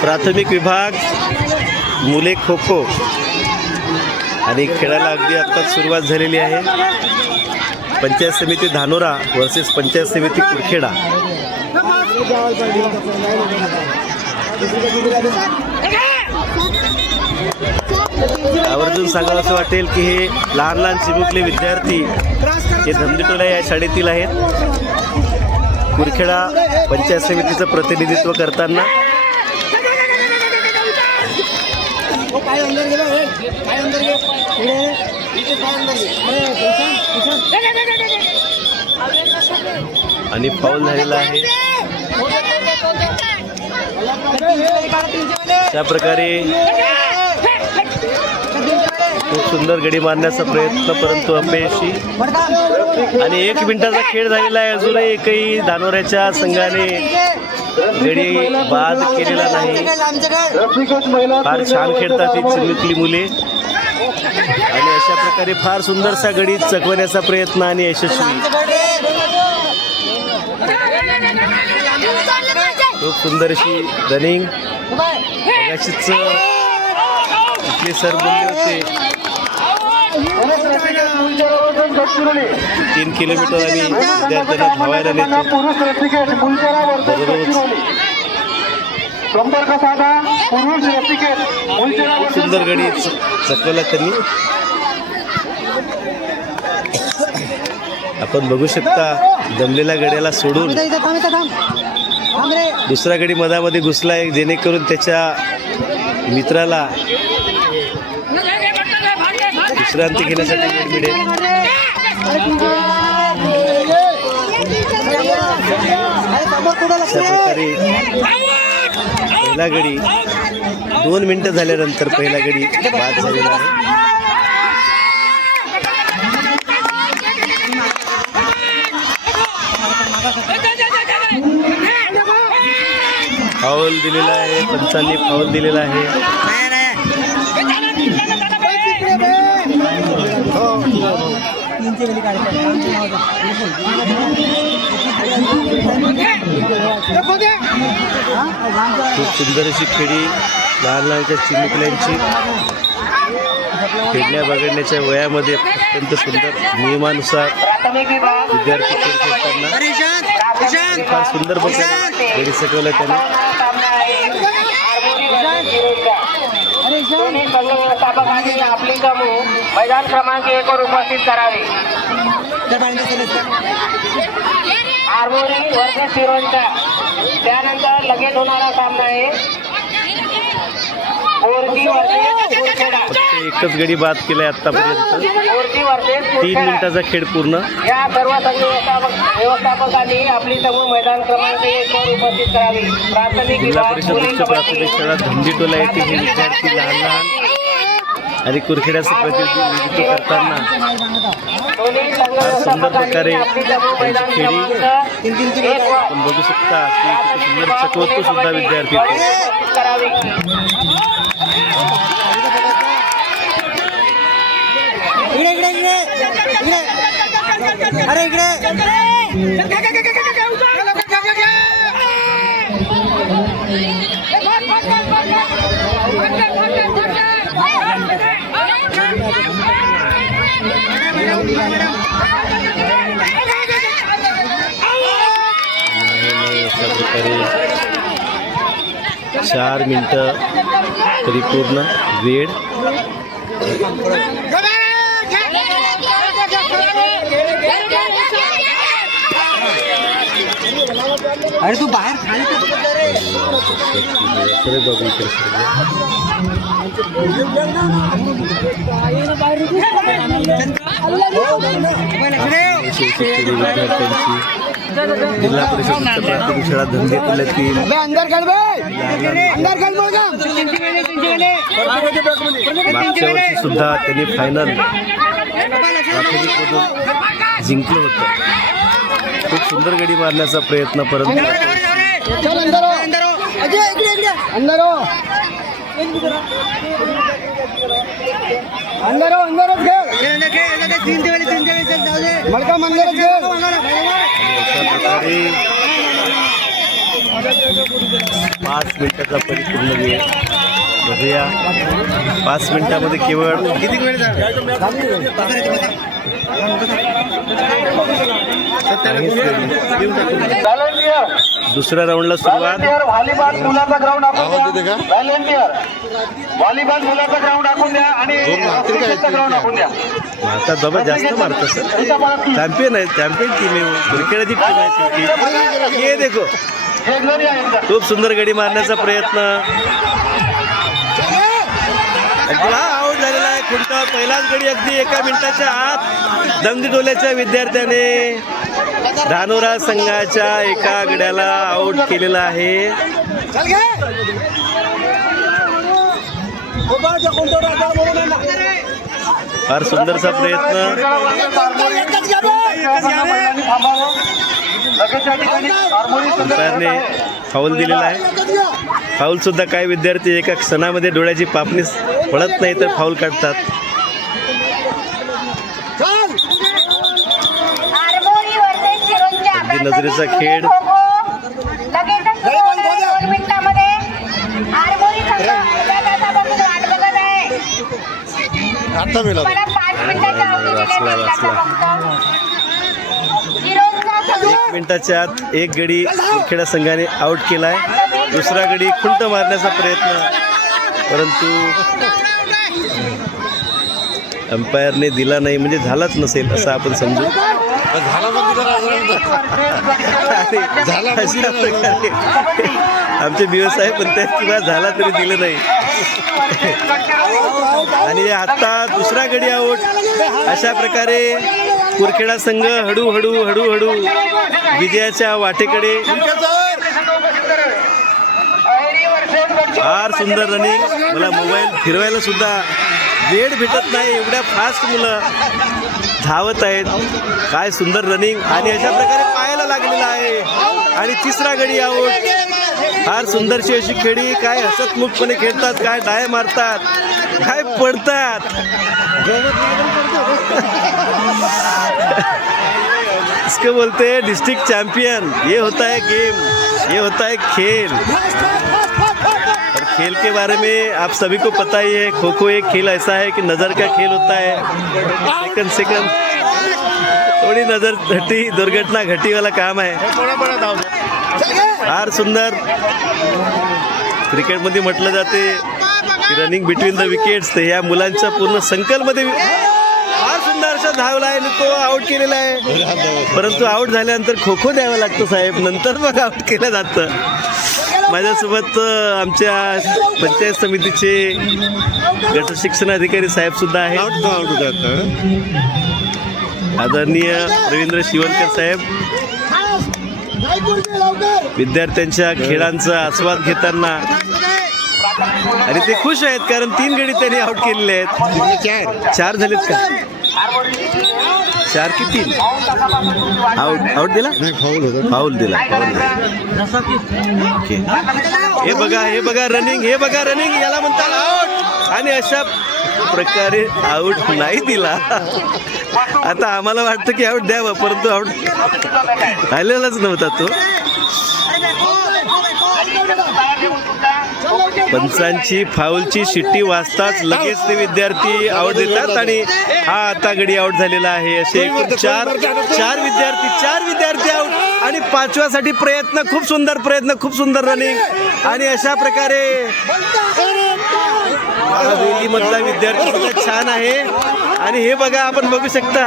प्राथमिक विभाग मुले खो खो आणि खेळायला अगदी आत्ताच सुरुवात झालेली आहे. पंचायत समिती धानोरा वर्सेस पंचायत समिती कुरखेडा. आवर्जून सांगावं असं वाटेल की हे लहान लहान चिमुकले विद्यार्थी हे धमडीटोला या शाळेतील आहेत. कुरखेडा पंचायत समितीचं प्रतिनिधित्व करताना आणि फाऊल झालेला आहे. त्या प्रकारे खूप सुंदर गडी मारण्याचा प्रयत्न परंतु अपयशी. आणि एक मिनिटाचा खेळ झालेला आहे अजूनही एकही धानोऱ्याच्या संघाने गडी बाद केलेला नाही. फार छान खेळतात ही चिमुकली मुले. आणि अशा प्रकारे फार सुंदरसा गडी चकवण्याचा प्रयत्न आणि यशस्वी. खूप सुंदर अशी रनिंग. मगाशीच इथले सर बोलले होते. तीन किलोमीटर आम्ही विद्यार्थ्यांना धावायला नेतो. दररोज. संपर्क साधा पुरुष रसिकेत सुंदर गडी चकवला त्यांनी. आपण बघू शकता दमलेल्या गड्याला सोडून दुसरा गडी मधामध्ये घुसला आहे जेणेकरून त्याच्या मित्राला विश्रांती घेण्यासाठी वेळ पहिला गडी दोन मिनिटं झाल्यानंतर पहिला गडी बाद झालेला आहे. फाऊल दिलेला आहे पंचांनी फाऊल दिलेला आहे. खूप सुंदर अशी खेळी लहान लहानच्या चिमुकल्यांची खेळण्या बघण्याच्या वयामध्ये अत्यंत सुंदर नियमानुसार विद्यार्थी खेळ खेळताना. फार सुंदर बघायला गडी सकवलं त्यांना सामना आहे दोन्ही आपली चमू मैदान क्रमांक एक वर उपस्थित करावे. आरमोरी वर्सेस सिरोंचा त्यानंतर लगेच होणारा सामना आहे. वर्सेस कुरखेडा. एकच गडी बाद केलाय आतापर्यंत. वर्सेस तीन कुरखेडा. मिनिटाचा खेळ पूर्ण. या सर्व संघ व्यवस्थापक व्यवस्थापकांनी आपली समूह मैदान क्रमांक एक वर उपस्थित करावी. प्राथमिक जिल्हा विभाग परिषद उच्च प्राथमिक कबड्डी शाळा धमडीटोला येथे हे विद्यार्थी लहान लहान आणि कुरखेड्याचं प्रतिनिधित्व करताना सुंदर प्रकारे त्यांची खेळी आपण बघू शकता की सुंदर चकवतो सुद्धा विद्यार्थी अरे इकडे अशा प्रकारे चार मिनटं परिपूर्ण वेळ. अरे तू बाहेर खाली सरे बाबू इकडे सर. विद्यार्थ्यांची जिल्हा परिषद प्राथमिक शाळा धंदेतल्यातील अंदर अंदर मागच्या वर्षी सुद्धा त्यांनी फायनल प्राथमिकमधून जिंकलं होतं खूप सुंदर गडी मारण्याचा प्रयत्न परंतु अंदर अंदर अजय इकडे इकडे अंदर अंदर अंदर खेळ तीन दिवस तीन दिवस मलका मंदिर खेळ अशा प्रकारे पाच मिनिटाचा परिपूर्ण वेळ. बघूया. पाच मिनिटामध्ये केवळ किती वेळ व्हॉलेंटियर दुसऱ्या राऊंडला सुरुवात. व्हॉलेंटियर व्हॉलीबॉल मुलाचा ग्राउंड आखून द्या. व्हॉलेंटियर व्हॉलीबॉल मुलाचा ग्राउंड आखून द्या आणि क्रिकेटचा ग्राउंड आखून द्या. आता बाबा जास्त मारतं सर चॅम्पियन आहे चॅम्पियन टीम आहे. क्रिकेटची टीम आहे शेवटी. हे देखो. खूप सुंदर गडी मारण्याचा प्रयत्न. हा आऊट झालेला आहे. खुंटा पहिलाच गडी अगदी एका मिनिटाच्या आत. दमदी डोल्याच्या विद्यार्थ्याने. धानोरा संघाच्या एका गड्याला आऊट केलेला आहे. फार सुंदरचा प्रयत्न. फाऊल दिलेला आहे. फाऊल सुद्धा काही विद्यार्थी एका क्षणामध्ये डोळ्याची पापणी पडत नाही तर फाऊल काढतात चल आरमोरी वर्सेस शिरोंच्या अगदी नजरेचा खेळ. लगेचच सुरू होणार आहे दोन मिनिटांमध्ये आरमोरी संघ अर्ध्या तासापासून वाट बघत आहे मला पाच मिनिटाच्या अवधी दिल्या वाचला, मिनिटाचा वाचला. फक्त शिरोंचा संघ एक मिनिटाच्या आत एक गडी खेळा संघाने आऊट केलाय. दुसरा गडी खुंट मारण्याचा प्रयत्न. परंतु अंपायरने दिला नाही म्हणजे झालाच नसेल असं आपण समजू. अशा प्रकारे आमचे दिवस आहे पण त्या किंवा झाला तरी दिलं नाही. आणि आता दुसरा गडी आऊट अशा प्रकारे कुरखेडा संघ हळूहळू हळू हळू विजयाच्या वाटेकडे फार सुंदर रनिंग मला मोबाईल फिरवायला सुद्धा वेळ भेटत नाही. एवढ्या फास्ट मुलं. धावत आहेत. काय सुंदर रनिंग आणि अशा प्रकारे पाहायला लागलेला आहे. आणि तिसरा गडी आऊट फार सुंदरशी अशी खेळी काय हसतमुखपणे खेळतात काय डाय मारतात काय पडतात. इसको बोलते डिस्ट्रिक्ट चॅम्पियन ये होता है गेम ये होता है खेल. खेल के बारे में आप सभी को पता ही है खो खो एक खेल ऐसा है कि नज़र का खेल होता है। सेकंड सेकंड थोड़ी नज़र घटी दुर्घटना घटी वाला काम है। फार सुंदर। क्रिकेटमध्ये म्हटलं जाते की रनिंग बिटवीन द विकेट्स ते या मुलांच्या पूर्ण संकलमध्ये फार सुंदर असा धावला आहे तो आउट केलेला आहे. परंतु आउट झाल्यानंतर खो खो द्यावा लागतो साहेब नंतर मग आउट केलं जातं. माझ्यासोबत आमच्या पंचायत समितीचे गट शिक्षण अधिकारी साहेब सुद्धा आहेत. आदरणीय रवींद्र शिवणकर साहेब. विद्यार्थ्यांच्या खेळांचा आस्वाद घेताना. आणि ते खुश आहेत कारण तीन गडी त्यांनी आउट केलेले आहेत. चार. झालेत का? चार की तीन. आउट आउट दिला? फाऊल दिला. फाऊल दिला. ओके हे बघा हे बघा रनिंग हे बघा रनिंग याला म्हणतात आउट आणि अशा प्रकारे आउट नाही दिला. आता आम्हाला वाटतं की आउट द्यावं परंतु आउट राहिलेलाच नव्हता तो. पंचांची फाऊलची शिट्टी वाजताच लगेच ते विद्यार्थी आउट देतात आणि हा आता गडी आउट झालेला आहे. असे चार चार विद्यार्थी चार विद्यार्थी आउट आणि पाचव्यासाठी प्रयत्न खूप सुंदर प्रयत्न खूप सुंदर रनिंग आणि अशा प्रकारे मधला विद्यार्थी छान आहे. आणि हे बघा आपण बघू शकता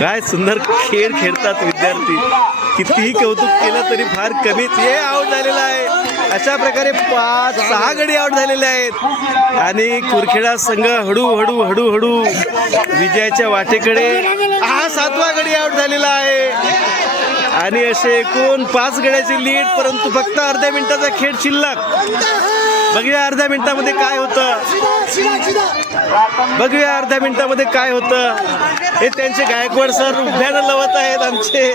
काय सुंदर खेळ खेळतात विद्यार्थी. कितीही कौतुक केलं तरी फार कमीच. हे आउट झालेलं आहे. अशा प्रकारे पाच सहा गडी आउट झालेले आहेत. आणि कुरखेडा संघ हळूहळू हळूहळू विजयाच्या वाटेकडे हा सातवा गडी आउट झालेला आहे. आणि असे एकूण पाच गड्याची लीड परंतु फक्त अर्ध्या मिनिटाचा खेळ शिल्लक. बघूया अर्ध्या मिनिटामध्ये काय होतं. बघूया अर्ध्या मिनिटामध्ये काय होतं. हे त्यांचे गायकवाड सर उभ्यानं लवत आहेत आमचे.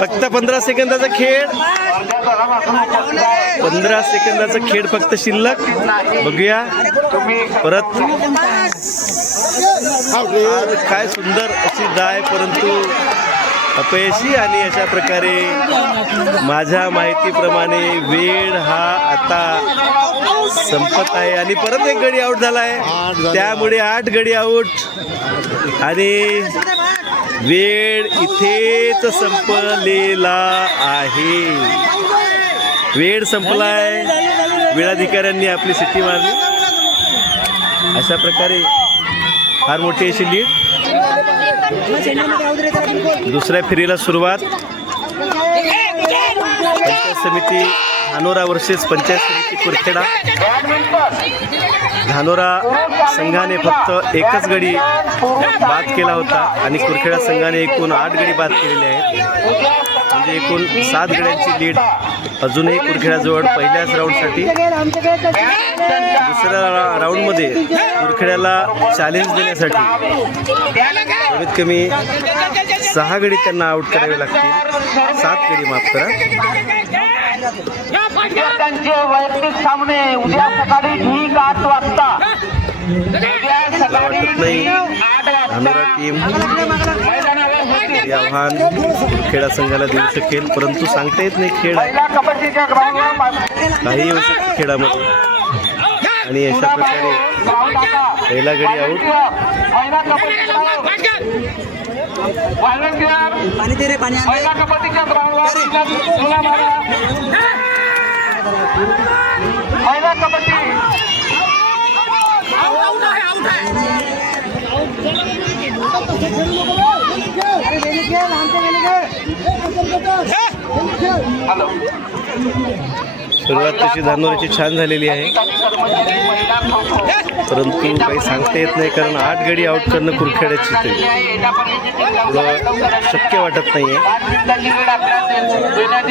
फक्त पंधरा सेकंदाचा खेळ. पंधरा सेकंदाचा खेळ फक्त शिल्लक. बघूया. परत. काय सुंदर अशी डाय परंतु अपयशी आणि अशा प्रकारे माझ्या माहितीप्रमाणे वेळ हा आता संपत आहे आणि परत एक गडी आऊट झाला. आहे. त्यामुळे आठ गडी आऊट आणि वेळ इथेच संपलेला आहे. वेळ संपलाय. वेळाधिकाऱ्यांनी आपली सिटी मारली. अशा प्रकारे फार मोठी अशी लीड दुसऱ्या फेरीला सुरुवात. पंचायत समिती धानोरा वर्सेस पंचायत समिती कुरखेडा. धानोरा संघाने फक्त एकच गडी बाद केला होता आणि कुरखेडा संघाने एकूण आठ गडी बाद केलेले आहेत. म्हणजे एकूण सात गड्यांची लीड अजूनही कुरखेड्याजवळ पहिल्याच राऊंडसाठी दुसऱ्या राऊंडमध्ये कुरखेड्याला चॅलेंज देण्यासाठी कमीत कमी सहा गडी त्यांना आऊट करावे लागतील. सात गडी माफ करा. त्यांचे वैयक्तिक सामने उद्या सकाळी ठीक आठ वाजता. सकाळी वाटत नाही. टीम आव्हान खेळा संघाला देऊ शकेल परंतु सांगता येत नाही खेळ काही येऊ शकते खेळामध्ये. आणि अशा प्रकारे ग्राउंड आता पहिला गडी आऊट पहिला कबड्डी व्हॉलंटियर पाणी दे रे पाणी आण पहिला कबड्डीच्या ग्राउंडवर तुला मारा. पहिला कबड्डी हॅलो सुरुवात तशी धानोरीची छान झालेली आहे परंतु काही सांगता येत नाही कारण आठ गडी आऊट करणं कुरखेड्याची ते शक्य वाटत नाही आहे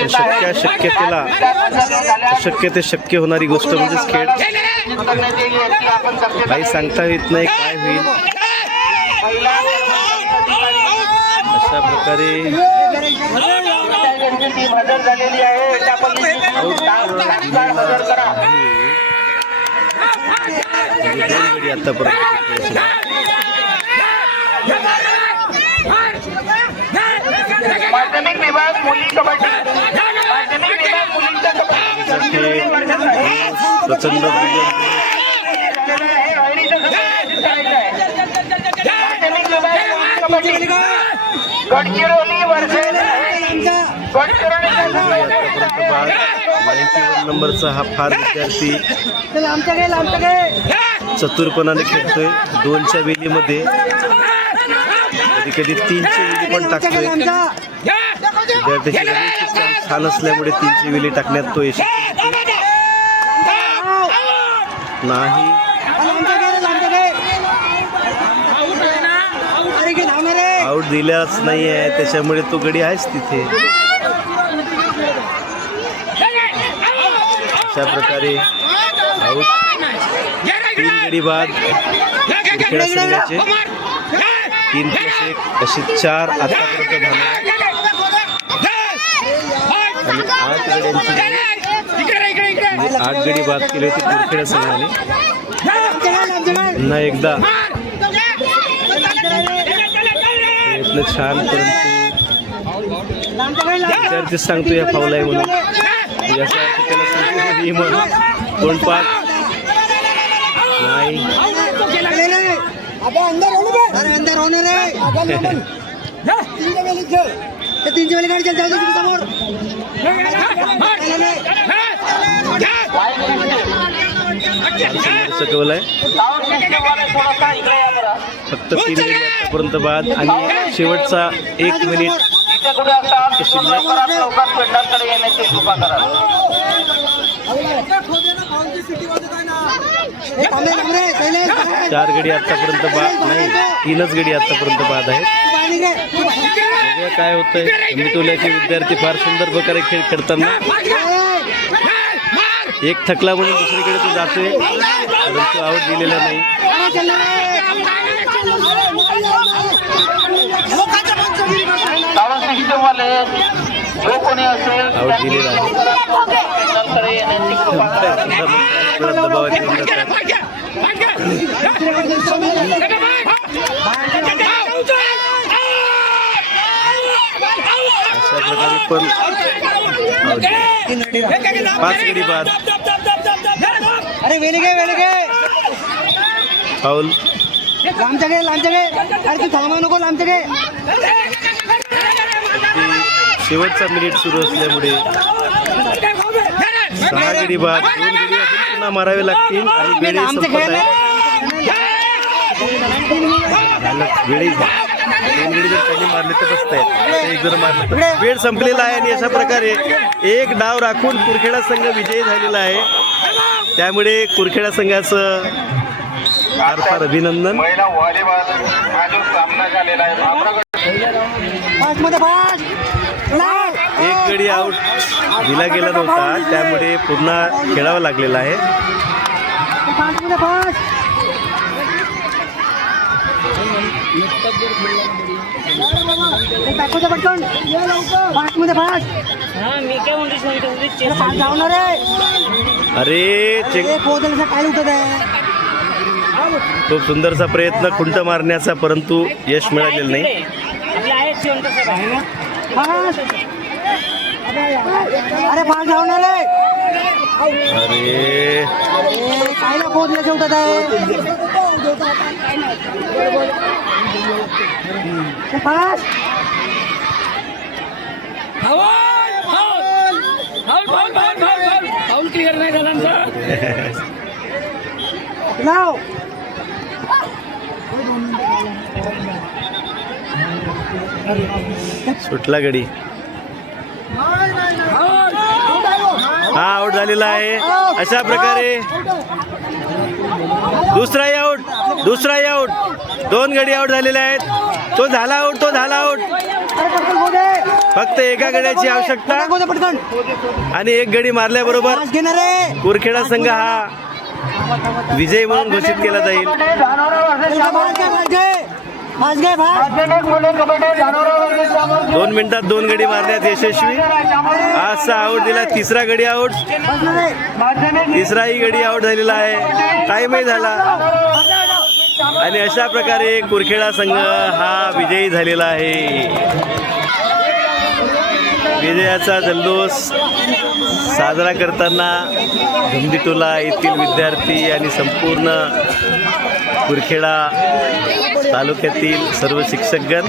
शक्य शक्यतेला शक्य ते शक्य होणारी गोष्ट म्हणजेच खेळ काही सांगता येत नाही काय होईल अशा प्रकारे माध्यमिक विभाग मुली कबड्डी. माध्यमिक विभाग मुलींच्या कबड्डी. प्रचंड माध्यमिक विभाग मुली कबड्डी. गडचिरोली वर्सेस नंबरचा हा फार विद्यार्थी चतुरपणाने खेळतोय. दोनच्या वेलीमध्ये कधी कधी तीनची वेली पण टाकतोय. विद्यार्थ्याची छान असल्यामुळे तीनची वेली टाकण्यात तो यशस्वी. नाही आमच्याकडे आमच्याकडे अरे की धावणार रे आऊट दिलाच नाही आहे त्याच्यामुळे तो गडी आहेच तिथे. अशा प्रकारे आऊट तीन गडी बाद. खेळा संघाचे तीन प्लस एक. असे चार आतापर्यंत झाले आणि आठ गड्यांची आठ गडी बाद केली होती कुरखेडा संघाने. पुन्हा एकदा. प्रयत्न छान परंतु विद्यार्थी सांगतो या फावला आहे म्हणून. याचा दोन पाच नाही. अरे अंदर तीनशे गाडी चल समोर छान फक्त तीन गडी आतापर्यंत बाद आणि शेवटचा एक मिनिट चार गडी आतापर्यंत बाद नाही तीनच गडी आतापर्यंत बाद आहेत. काय होतंय. मिटोल्याचे विद्यार्थी फार सुंदर प्रकारे खेळ खेळताना. एक थकला म्हणून दुसरीकडे तो जातोय. परंतु आऊट दिलेला नाही. सावंत सिस्टमवाले जो कोणी असेल आऊट दिलेला अशा प्रकारे पण. पाच गडी बाद. अरे वेले घे वेले घे. फाऊल लांबच्या घे लांबच्या घे अरे तू थांबा नको लांबच्या घे अगदी शेवटचा मिनिट सुरू असल्यामुळे सहा गडी बाद दोन गडी अजून पुन्हा मारावे लागतील आणि वेळही लांबचे संपत खेळ आहे. झालं वेळही झाली. दोन गडी जर त्यांनी मारले तर बसत आहेत एक जर मारलं तर. वेळ संपलेला आहे आणि अशा प्रकारे एक डाव राखून कुरखेडा संघ विजयी झालेला आहे. त्यामुळे कुरखेडा संघाचं फार फार अभिनंदन एक गडी आऊट दिला गेला नव्हता. त्यामुळे पुन्हा खेळावं लागलेलं आहे. मध्ये धावणार रे अरे काय उठत आहे खूप सुंदरचा प्रयत्न खुंट मारण्याचा परंतु यश मिळालेलं नाही. फास्ट अरे. नाव क्लिअर नाही झाला सुटला गडी. हा आऊट झालेला आहे. अशा प्रकारे दुसराही आऊट दुसराही आऊट दोन गडी आऊट झालेले आहेत. तो झाला आऊट तो झाला आऊट फक्त एका गड्याची आवश्यकता आणि एक गडी मारल्याबरोबर कुरखेडा संघ हा विजय म्हणून घोषित केला जाईल. दोन मिनिटात दोन गडी मारण्यात यशस्वी. आजचा आऊट दिला तिसरा गडी आऊट तिसराही गडी आऊट झालेला आहे. टाईमही झाला. आणि अशा प्रकारे कुरखेडा संघ हा विजयी झालेला आहे. विजयाचा जल्लोष साजरा करताना धुमदिटोला येथील विद्यार्थी आणि संपूर्ण कुरखेडा तालुक्यातील सर्व शिक्षकगण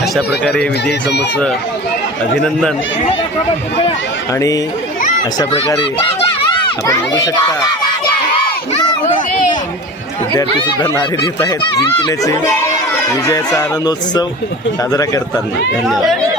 अशा प्रकारे विजयी समोरचं अभिनंदन. आणि अशा प्रकारे आपण बघू शकता विद्यार्थीसुद्धा नारे देत आहेत जिंकण्याचे. विजयाचा आनंदोत्सव साजरा करताना. धन्यवाद.